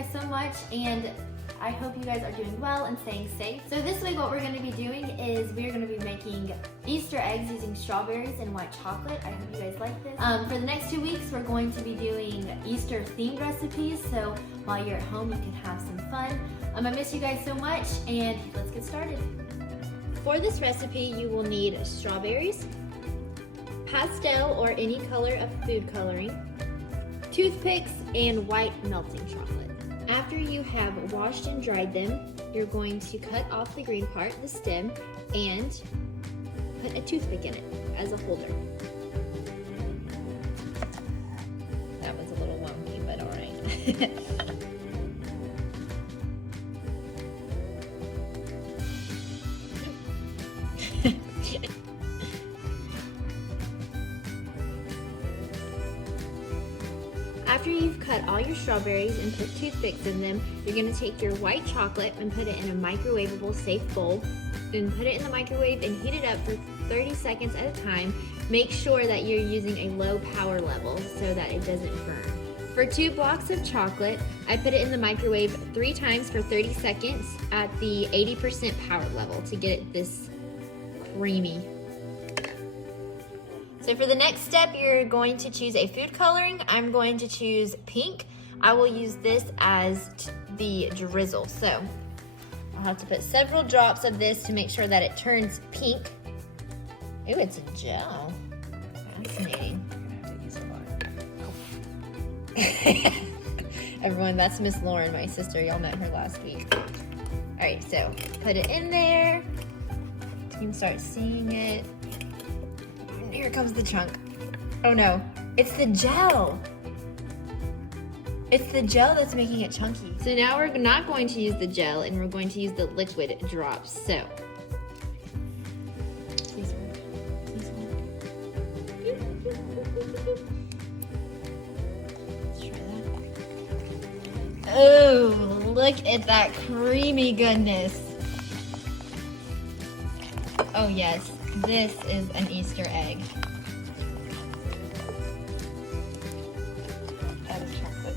guys so much, and I hope you guys are doing well and staying safe. So this week what we're going to be doing is we're going to be making Easter eggs using strawberries and white chocolate. I hope you guys like this. For the next 2 weeks we're going to be doing Easter themed recipes, so while you're at home you can have some fun. I miss you guys so much, and let's get started. For this recipe you will need strawberries, pastel or any color of food coloring, toothpicks, and white melting chocolate. After you have washed and dried them, you're going to cut off the green part, the stem, and put a toothpick in it as a holder. That was a little wonky, but all right. After you've cut all your strawberries and put toothpicks in them, you're going to take your white chocolate and put it in a microwavable safe bowl. Then put it in the microwave and heat it up for 30 seconds at a time. Make sure that you're using a low power level so that it doesn't burn. For 2 blocks of chocolate, I put it in the microwave 3 times for 30 seconds at the 80% power level to get it this creamy. So for the next step, you're going to choose a food coloring. I'm going to choose pink. I will use this as the drizzle. So I'll have to put several drops of this to make sure that it turns pink. Ooh, it's a gel. Fascinating. I'm gonna have to use a lot. Everyone, that's Miss Lauren, my sister. Y'all met her last week. All right, so put it in there. You can start seeing it. Here comes the chunk. Oh no, it's the gel. It's the gel that's making it chunky. So now we're not going to use the gel, and we're going to use the liquid drops. So, please work. Please work. Let's try that. Oh, look at that creamy goodness. Oh yes. This is an Easter egg. That is chocolate.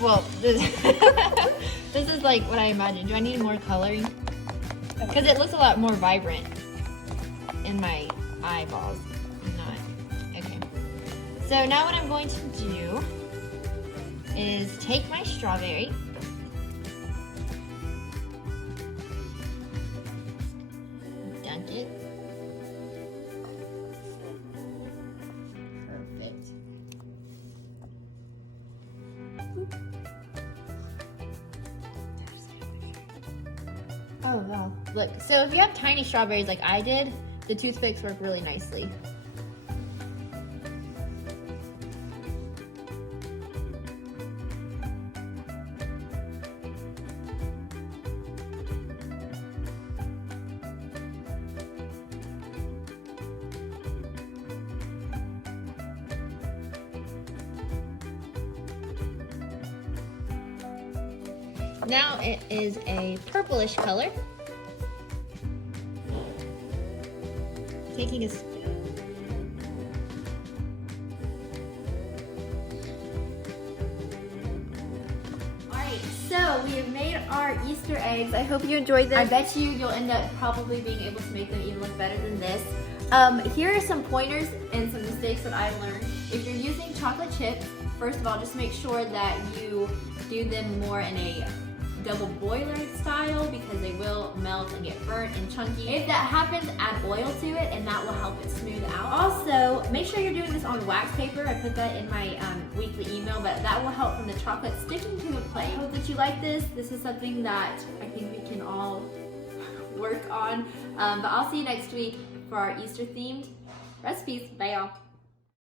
Well, this is like what I imagined. Do I need more coloring? Because it looks a lot more vibrant in my eyeballs. Not. Okay. So now what I'm going to do is take my strawberry. Dunk it. Perfect. Oh wow, look. So if you have tiny strawberries like I did, the toothpicks work really nicely. Now it is a purplish color. Taking a spoon. Alright, so we have made our Easter eggs. I hope you enjoyed this. I bet you'll end up probably being able to make them even look better than this. Here are some pointers and some mistakes that I learned. If you're using chocolate chips, first of all, just make sure that you do them more in a double boiler style because they will melt and get burnt and chunky. If that happens, add oil to it and that will help it smooth out. Also, make sure you're doing this on wax paper. I put that in my weekly email, but that will help from the chocolate sticking to the plate. I hope that you like this. This is something that I think we can all work on. But I'll see you next week for our Easter themed recipes. Bye y'all.